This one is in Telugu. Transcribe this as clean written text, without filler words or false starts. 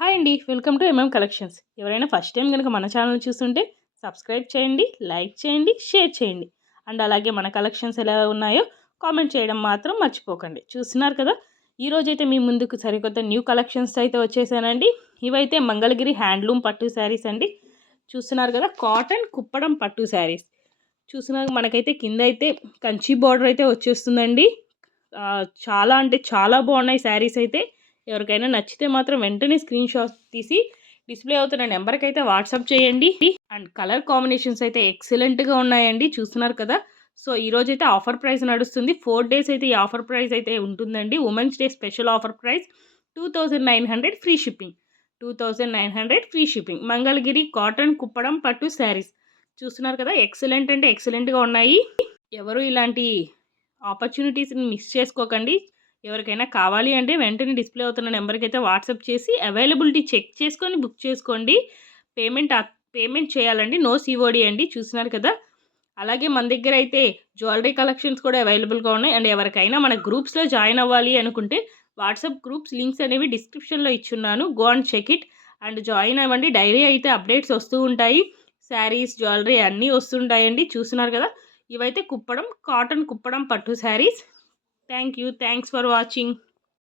హాయ్ అండి. Welcome to collections. ఎవరైనా ఫస్ట్ టైం కనుక మన ఛానల్ చూస్తుంటే సబ్స్క్రైబ్ చేయండి, లైక్ చేయండి, షేర్ చేయండి. అండ్ అలాగే మన కలెక్షన్స్ ఎలా ఉన్నాయో కామెంట్ చేయడం మాత్రం మర్చిపోకండి. చూస్తున్నారు కదా, ఈరోజైతే మీ ముందుకు సరికొత్త న్యూ కలెక్షన్స్ అయితే వచ్చేసానండి. ఇవైతే మంగళగిరి హ్యాండ్లూమ్ పట్టు శారీస్ అండి. చూస్తున్నారు కదా, కాటన్ కుప్పడం పట్టు శారీస్. చూస్తున్నారు, మనకైతే కింద అయితే కంచి బార్డర్ అయితే వచ్చేస్తుందండి. చాలా అంటే చాలా బాగున్నాయి శారీస్ అయితే. ఎవరికైనా నచ్చితే మాత్రం వెంటనే స్క్రీన్ షాట్ తీసి డిస్ప్లే అవుతున్న నెంబర్కి అయితే వాట్సాప్ చేయండి. అండ్ కలర్ కాంబినేషన్స్ అయితే ఎక్సలెంట్గా ఉన్నాయండి. చూస్తున్నారు కదా. సో ఈరోజు అయితే ఆఫర్ ప్రైస్ నడుస్తుంది. 4 days అయితే ఈ ఆఫర్ ప్రైస్ అయితే ఉంటుందండి. Women's day special offer price 2900 free shipping. 2900 free shipping. Mangalagiri cotton Kuppadam పట్టు శారీస్. చూస్తున్నారు కదా, ఎక్సలెంట్ అంటే ఎక్సలెంట్గా ఉన్నాయి. ఎవరు ఇలాంటి ఆపర్చునిటీస్ని మిస్ చేసుకోకండి. ఎవరికైనా కావాలి అంటే వెంటనే డిస్ప్లే అవుతున్న నెంబర్కి అయితే వాట్సాప్ చేసి అవైలబిలిటీ చెక్ చేసుకొని బుక్ చేసుకోండి. పేమెంట్ చేయాలండి. నో సిఓడి అండి. చూస్తున్నారు కదా. అలాగే మన దగ్గర అయితే జ్యువెలరీ కలెక్షన్స్ కూడా అవైలబుల్గా ఉన్నాయి. అండ్ ఎవరికైనా మన గ్రూప్స్లో జాయిన్ అవ్వాలి అనుకుంటే వాట్సాప్ గ్రూప్స్ లింక్స్ అనేవి డిస్క్రిప్షన్లో ఇచ్చున్నాను. Go and check it and join అవ్వండి. డైలీ అయితే అప్డేట్స్ వస్తూ ఉంటాయి. శారీస్, జ్యువెలరీ అన్నీ వస్తుంటాయండి. చూస్తున్నారు కదా, ఇవైతే కాటన్ కుప్పడం పట్టు saris. Thank you. Thanks for watching.